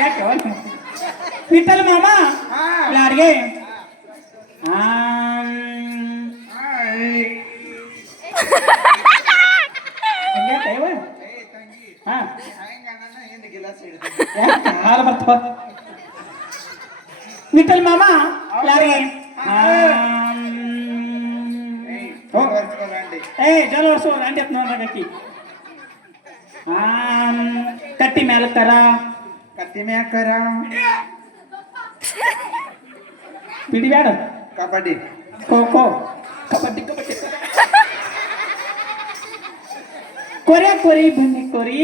ಯಾಕೆ ವಿಠಲ್ ಮಾಮ. ಯಾರಿಗೆ ಹಾಲು ಬರ್ತಾವ. ವಿಠಲ್ ಮಾಮ? ಯಾರಿಗೆ ಏ ಜಲ ವರ್ಷ ಅಂಡಿ ಹತ್ ನೋಡ್ರಿ ಕಟ್ಟಿ ಮ್ಯಾಲ ತರ. ಕತ್ತಿ ಮ್ಯಾಕರ ಬಿಡಿಬ್ಯಾಡ ಕಬಡ್ಡಿ ಖೋ ಖೋ ಕಬಡ್ಡಿ ಕಬಡ್ಡಿ ಕೊರೆ ಕೊರಿ ಬನ್ನಿ ಕೊರಿ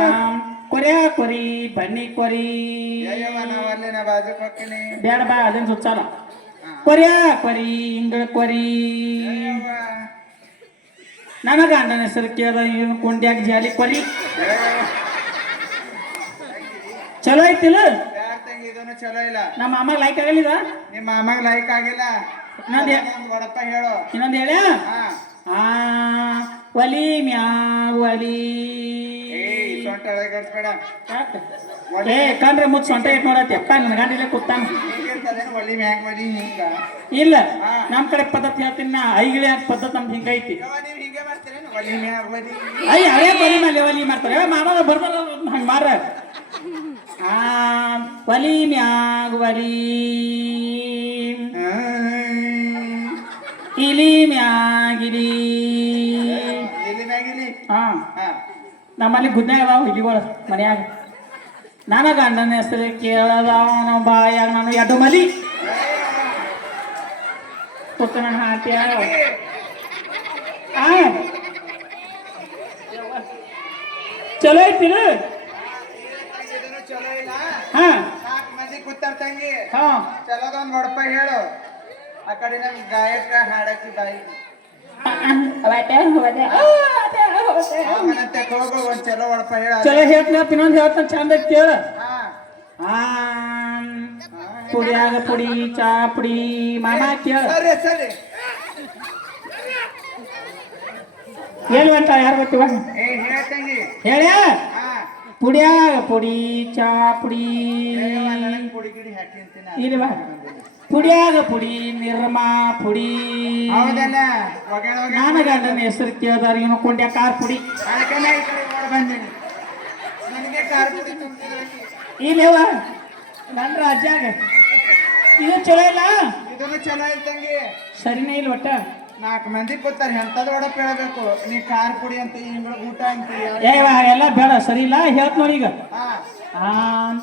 ಆಮ್, ಕೊರೆ ಕೊರಿ ಬನ್ನಿ ಕೊರಿ ಅಯ್ಯವ್ವ ನಾವಲ್ಲೇ ನಾ ಬಾಜುಕ್ ಹೋಗ್ತೀನಿ ಬೇಡ ಬಾ ಅದೇನ್ ಸುತ್ತಲ್ಲ ಕೊರ್ಯ ಕೊರಿ ಇಂಗಳ ಕೊರಿ ಅಯ್ಯವ್ವ. ನನ್ನ ಗಂಡನ ಹೆಸರು ಕೇಳ ಏನು ಕೊಂಡ್ಯಾಗ ಜಾಲಿ ಕೊರಿ ಅಯ್ಯವ್ವ. ಚಲೋ ಐತಿಲ್ಲ? ಬ್ಯಾಡ್ ತಂಗಿ ಇದನ್ನು ಚಲೋ ಇಲ್ಲ. ನಮ್ಮ ಅಮ್ಮ ಲೈಕ್ ಆಗಲಿಲ್ಲ? ನಿಮ್ಮ ಅಮ್ಮಗ್ ಲೈಕ್ ಆಗಿಲ್ಲ. ಇನ್ನೊಂದ್ ಏ- ಇನ್ನೊಂದ್ ವಡಪ್ಪ ಹೇಳು. ಇನ್ನೊಂದು ಹೇಳ ಹಾ. ಆ ಒಲಿ ಮ್ಯಾ ಒಲಿ. ಏ ಸೊಂಟ ಎಳಗಡ್ಸ್ಬೇಡ ಯಾಕ? ಏ ಕಂಡ್ರೆ ಮುಚ್ಚ ಸೊಂಟ ಇಟ್ ನೋಡತ್ತಿ. ಅಪ್ಪ ನನ್ನ ಗಂಡ ಇಲ್ಲೇ ಕೂತಾನ. ಹಿಂಗಿರ್ತದೇನು ಒಲಿ ಮ್ಯಾಗ್ ಒಲಿ ಹಿಂಗ. ಇಲ್ಲ ನಮ್ಮ ನಮ್ ಕಡೆ ಪದ್ಧತಿ ಹೇಳ್ತೀನಿ ನಾ. ಐಗಿಳಿ ಅಂತ ಪದ್ಧತಿ ನಮ್ದು ಹಿಂಗೈತಿ ಯವ್ವ, ನೀವ್ ಹಿಂಗೆ ಮಾಡ್ತೀರೇನು? ಒಲಿ ಮ್ಯಾಗ್ ಒಲಿ. ಅಯ್ಯ ಹಳೆ ಬಲಿ ಮೇಲೆ ಒಲಿ ಮಾಡ್ತಾರೆ. ಏ ಮಾಮ ಬರ್ಬಲ್ಲ ಹಂಗ ಮಾರ ಆ ಒಲಿ ಮ್ಯಾಗ ಒಲಿ ಇಲಿ ಮ್ಯಾಗಿಲಿ ಎಲ್ಲಿ ಮ್ಯಾಗಿಲಿ ಹಾ ಹಾ ನಮ್ಮಲ್ಲಿ ಗುದ್ನ್ಯಾಗ ಅದಾವ ಇಲಿಗಳು ಮನ್ಯಾಗ ನನ್ನ ಗಂಡನ ಹೆಸರು ಕೇಳದಾವ ನಮ್ಮ ಬಾಯಾಗ ನಾನು ಎಡ್ಡು ಮಲಿ ಕುತ್ತನ ಹಾಟ್ಯ ಆ ಚಲೋ ಐತಿಲ್ಲ ಇದನ್ನು ಚಲೋ ಇಲ್ಲ ಹಾ. ನಾಲ್ಕು ಮಂದಿ ಕೂತಾರ ತಂಗಿ. ಹಾ. ಚಲೋದೊಂದ್ ವಡಪ್ಪ ಹೇಳು. ಆ ಕಡೆ ನಮ್ ಗಾಯಕ ಹಾಡಕ್ಕಿ ಬಾಯಿ. ಅವನಂತೆ ಹೋಗು ಒಂದ್ ಚಲೋ ವಡಪ್ಪ ಹೇಳ. ಚಲೋ ಹೇಳ್ತೀನಿ ಇನ್ನೊಂದು ಹೇಳ್ತಾನೆ ಚಂದ ಕೇಳ. ಹಾ. ಆ ಪುಡಿಯಾಗ ಪುಡಿ ಚಾ ಪುಡಿ ಮಾಮ ಕೇಳ. ಸರಿ ಸರಿ. ಏನ್ ಬಂತ ಯಾರು ಗೊತ್ತಿವ ಏ ಹೇಳ ಪುಡಿಯಾಗ ಪುಡಿ ಚಾ ಪುಡಿ. ಬಾ. ಪುಡಿಯಾಗ ಪುಡಿ ನಿರ್ಮಾ ಪುಡಿ. ನಾನು ಗಂಡನ ಹೆಸರು ಕೇಳ್ದಾರ ಏನು ಕೊಂಡ್ಯ ಕಾರ್ ಪುಡಿ. ಇಲ್ಲವ ನನ್ನ ರಾಜ್ಯಾಗ. ಇದು ಚಲೋ ಇಲ್ಲ? ಇದನ್ನು ಚಲೋ ಇಲ್ಲ ತಂಗಿ ಸರಿನೇ ಇಲ್ಲ ಒಟ್ಟ. ನಾಲ್ಕು ಮಂದಿ ಕೂತಾರ ಎಂತದ್ ಒಡ ಹೇಳಬೇಕು ನೀ ಖಾರ ಪುಡಿ ಅಂತ ಹಿಂಗ ಊಟ ಅಂತ ಏ ಎಲ್ಲ ಬೇಡ ಸರಿ ಇಲ್ಲ ಹೇಳ್ತ ನೋಡಿ ಈಗ. ಆ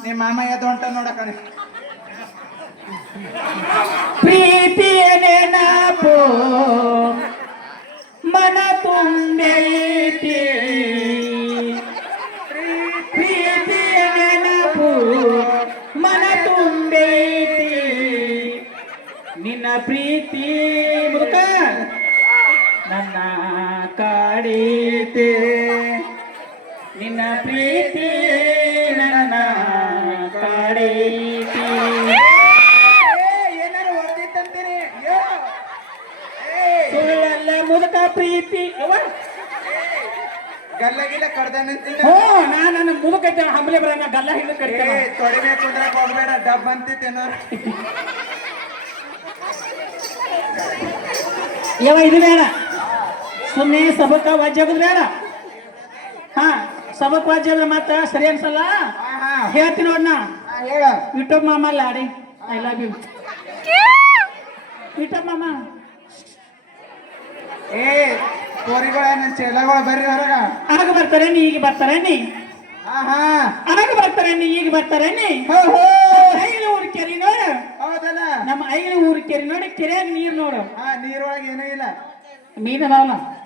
ನಿಮ್ಮ ಮಾಮ ಎದ್ದು ಹೊಂಟ ನೋಡಕಣೆ ಪ್ರೀತಿಯ ನೆನಪು. ಮನ ತುಂಬೈತಿ ನನ್ನ ಕಾಡೀತಿ. ನಿನ್ನ ಪ್ರೀತಿ ನನ್ನ ಕಾಡೀತಿ. ಏನಾರು ಏ ಸುಳ್ಳಲ್ಲ ಮುದುಕ ಪ್ರೀತಿ. ಅವ ಗಲ್ಲ ಗಿಲ್ಲ ಕಡ್ದಾನಂತಿಲ್ಲ ಹೋ ನಾ ನನ್ನ ಮುದುಕ ಹಂಬಲೆ ಬರ ಗಲ್ಲ ಹಿಡಿದು ಕರಿತೇನೆ. ತೊಡಿಬೇಕು ಕುಂದ್ರಕ್ ಹೋಗ್ಬೇಡ ಡಬ್ ಅಂತಿತ್ತೇನೋ ಯಾವ ಇದು ಬೇಡ. ಸುಮ್ಮನೆ ಸಬಕ ವಾಜ್ಯ ಆಗೋದು ಬೇಡ. ಹಾ ಸಬಕ್ ವಾಜ್ಯ ಆದ್ರೆ ಮತ್ತ ಸರಿ ಅನ್ಸಲ್ಲ? ಹಾ ಹಾ ಹೇಳ್ತೀನಿ ನೋಡ್ನ ನಾ. ಹಾ, ಹೇಳ. ಯೂಟ್ಯೂಬ್ ಮಾಮ ಲಾಡಿ. ಐ ಲವ್ ಯು ಯೂಟ್ಯೂಬ್ ಮಾಮ. ಏ ಕೋರಿಗಳ ಚೆಲಗಳು ಬರ್ರಿ ಹೊರಗ. ಆಗ ಬರ್ತಾರೆ ನೀ ಈಗ ಬರ್ತಾರೆ ನೀ ಹಾ ಹಾ ಆಗ ಬರ್ತಾರೆ ನೀ ಈಗ ಬರ್ತಾರೆ ನೀ ಹೋ ಊರು ಕೆರೆ ಊರ್ ಕೆರಿ ನೋಡು. ಹೌದಲ್ಲ? ನಮ್ಮ ಐಗಲ ಊರು ಕೆರಿ ನೋಡಿ ಕೆರೆ ನೀರು ನೋಡು. ಹಾ ನೀರೊಳಗೆ ಏನೂ ಇಲ್ಲ. ಮೀನ್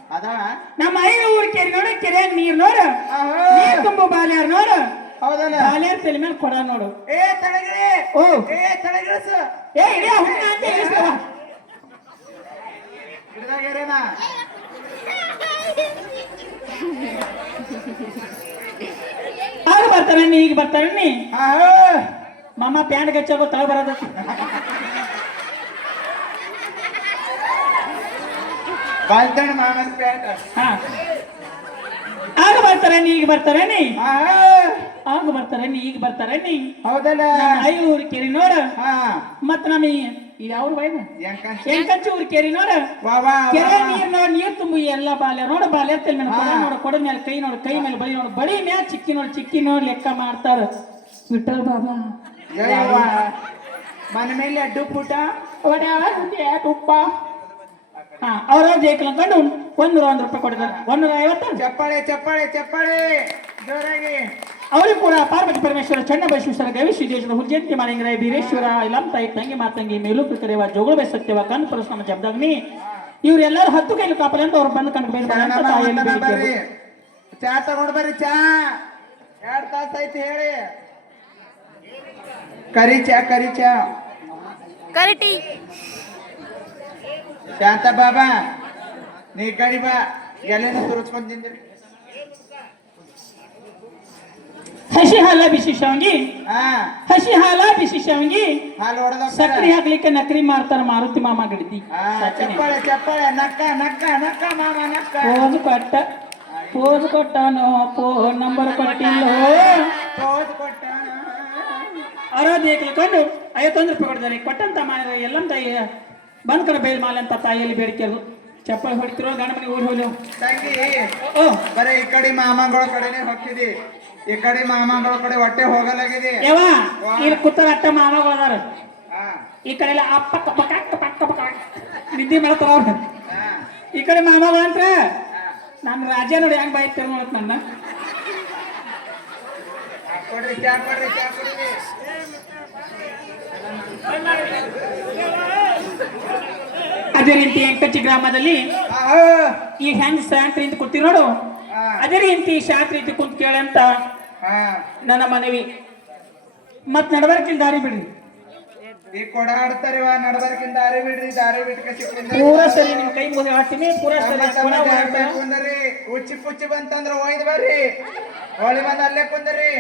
ಅದಾವಲ್ಲ ನಮ್ಮ ಐಗಲ ಊರ್ ಕೆರೆ ನೋಡು ಕೆರೆಯಾಗ ನೀರ್ ನೋಡು. ನೀರ್ ತುಂಬ ಬಾಲ್ಯಾರ ನೋಡು. ಹೌದಲ್ಲ ಬಾಲ್ಯಾರ ತಲೆ ಮೇಲೆ ಕೊಡ ನೋಡು. ಏ ತಳಗಿಳಿ ಓ. ಏ ತಳಗಿಳಿಸು ಏ ಇಡೀ ಹುಣ್ಣ ಅಂತ ಹಿಡ್ದಾಗೇರೇನಾ ಆಗ ಈಗ ಬರ್ತಾನೆ ಮಾಮ ಪ್ಯಾಂಟ್ ಗಚ್ಚ ತಳ ಬರೋದು ಬಾಲ್ತಣ್ಣ ಮಾನಸ ಪ್ಯಾಂಟ್. ಹಾ. ಆಗ ಬರ್ತಾರೆ ನೀ ಈಗ ಬರ್ತಾರೆ ನೀ. ಆಗ ಬರ್ತಾರೆ ನೀ ಈಗ ಬರ್ತಾರೆ ನೀ. ಹೌದಲ್ಲ. ಐವೂರು ಕೇರಿ ನೋಡ. ಮತ್ತ ನಮ್ಮ ಯಾವ ಬೈದ ಎಂಕಂಚ ಊರ್ ಕೇರಿ ನೋಡ. ಕೆರೆ ನೀರ್ ನೋಡ ನೀರ್ ತುಂಬಿ ಎಲ್ಲ ಬಾಲ್ಯ. ನೋಡ ಬಾಲ್ಯ ತಲೆ ಮೇಲೆ ಕೊಡ ನೋಡ ಕೊಡ ಮೇಲೆ ಕೈ ನೋಡ ಕೈ ಮೇಲೆ ಬಳಿ ನೋಡ. ಬಳಿ ಮ್ಯಾ ಚಿಕ್ಕಿ ನೋಡ ಚಿಕ್ಕಿ ನೋಡ ಲೆಕ್ಕ ಮಾಡ್ತಾರ. ವಿಠಲ್ ಬಾಬಾ. ಮನ ಮೇಲೆ ಅಡ್ಡು ಪುಟ. ತುಪ್ಪ ಹಾ ಅವ್ರ ಜೈಕಲ್ ಕಂಡು ನೂರ ಒಂದ್ ರೂಪಾಯಿ ಕೊಟ್ಟಿದ್ದಾರೆ. ಒಂದೂರ ಐವತ್ತು ಚಪ್ಪಾಳೆ ಚಪ್ಪಾಳೆ ಚಪ್ಪಾಳೆ. ಜೋರಾಗಿ. ಅವರಿಗೂ ಕೂಡ ಪಾರ್ವತಿ ಪರಮೇಶ್ವರ ಚಣ್ಣ ಬಸವೇಶ್ವರ ಗವಿಶ್ರೀ ದೇಶದ ಹುಜ್ಜಂತಿ ಮಾಲಿಂಗರಾಯ ಬೀರೇಶ್ವರ ಇಲಂತಾಯಿ ತಂಗಿ ಮಾತಂಗಿ ಮೇಲು ಕರೆಯುವ ಜೋಗುಳ ಸತ್ಯವ ಕನ್ ಪರಶುರಾಮ ನಮ್ಮ ಜಬ್ದಾಗ್ನಿ ಇವ್ರೆಲ್ಲರೂ ಹತ್ತು ಕೈಲಿ ಕಾಪಲೆ ಅಂತ ಅವ್ರು ಬಂದು ಕಂಡು ಬೇರೆ ಚಾ ತಗೊಂಡ್ ಬರ್ರಿ ಚಾ. ಎರಡ್ ತಾಸ ಐತಿ ಹೇಳಿ. ಕರಿ ಚಾ ಕರಿ ಚಾ. ಕರಿಟಿ ಶಾಂತ ಬಾಬಾ ನೀ ಕಡಿ ಬಾ ಎಲ್ಲೇನು ತುರ್ಸ್ಕೊಂಡ್ ತಿಂದ್ರಿ. ಹಸಿ ಹಾಲ ಬಿಸಿ ಶಾವಂಗಿ. ಹಸಿ ಹಾಲ ಬಿಸಿ ಶಾವಂಗಿ. ಸಕ್ರಿ ಹಾಕ್ಲಿಕ್ಕೆ ನಕರಿ ಮಾಡ್ತಾರ ಮಾರುತಿ ಮಾಮ ಗಡಿದಿ ಹಾ ಚಪ್ಪಾಳೆ ಚಪ್ಪಾಳೆ ನಕ್ಕ ನಕ್ಕ ನಕ್ಕ ಮಾಮ ನಕ್ಕ. ಕೊಟ್ಟ ಪೋಜ್ ಕೊಟ್ಟನು ಫೋನ್ ನಂಬರ್ ಕೊಟ್ಟಿಲ್ಲೋ. ಪೋಸ್ ಕೊಟ್ಟ ಐವತ್ತೊಂದು ರೂಪಾಯಿ ಕೊಡ್ತಾರೆ ಕೊಟ್ಟಂತ ಮಾಡಿದ್ರೆ ಎಲ್ಲ ತಾಯಿ ಬಂದ್ ಕಡೆ ಬೇಲ್ ಮಾಲೆ ಅಂತ ತಾಯಿಯಲ್ಲಿ ಬೇಡಿಕೆ ಅದು. ಚಪ್ಪಲ್ ಹೊಡಿತಿರೋ ಗಂಡ ಮನೆಗೆ ಓಡಿ ಹೋಗ್ಲಿ ತಂಗಿ ಓ. ಬರೀ ಈ ಕಡೆ ಮಾಮಗಳ ಕಡೆನೆ ಹೋಗ್ತಿದಿ. ಈ ಕಡೆ ಮಾಮಗಳ ಕಡೆ ಹೊಟ್ಟೆ ಹೋಗಲಾಗಿದೆ. ಇಲ್ಲಿ ಕೂತಾರ ಅಟ್ಟ ಮಾಮಗಳು ಅದಾರ. ಈ ಕಡೆ ಎಲ್ಲ ಅಪ್ಪ ಪಕ್ಕ ಪಕ್ಕ ಪಕ್ಕ ನಿದ್ದೆ ಮಾಡ್ತಾರ ಅವ್ರು. ಈ ಕಡೆ ಮಾಮಗಳು ಅಂತ? ನಾನು ರಾಜ ನೋಡಿ ಹೆಂಗ್ ಬಾಯ್ತಾರ ನೋಡತ್ ನನ್ನ. ಕೊಡ್ರಿ ಕೊಡ್ರಿ ಕೊಡ್ರಿ. ಅದೇ ರೀತಿ ಎಂಕಚ್ಚಿ ಗ್ರಾಮದಲ್ಲಿ ಆ, ಈ ಹೆಂಗ್ ಶಾಂತ ಅಂತ ಕೊಡ್ತೀವಿ ನೋಡು. ಅದೇ ರೀತಿ ಶಾಂತ್ರಿ ರೀತಿ ಕುಂತ್ ಕೇಳಂತ. ನನ್ನ ಮನವಿ. ಮತ್ ನಡಬರ್ಕಿಲ್ ದಾರಿ ಬಿಡ್ರಿ. ಈ ಕೊಡಾಡ್ತಾರಿವ ನಡಬರ್ಕಿಂದ ದಾರಿ ಬಿಡ್ರಿ ದಾರಿ ಬಿಟ್ಕ ಪೂರ ಸರಿ ನಿಮ್ ಕೈ ಮುಗಿ ಹಾಕ್ತೀನಿ ಪೂರ ಸರಿ. ಕುಂದರಿ ಉಚ್ಚಿ ಪುಚ್ಚಿ ಬಂತಂದ್ರ ಒಯ್ದು ಬರ್ರಿ. ಹೋಳಿ ಬಂದ ಅಲ್ಲೇ ಕುಂದರಿ.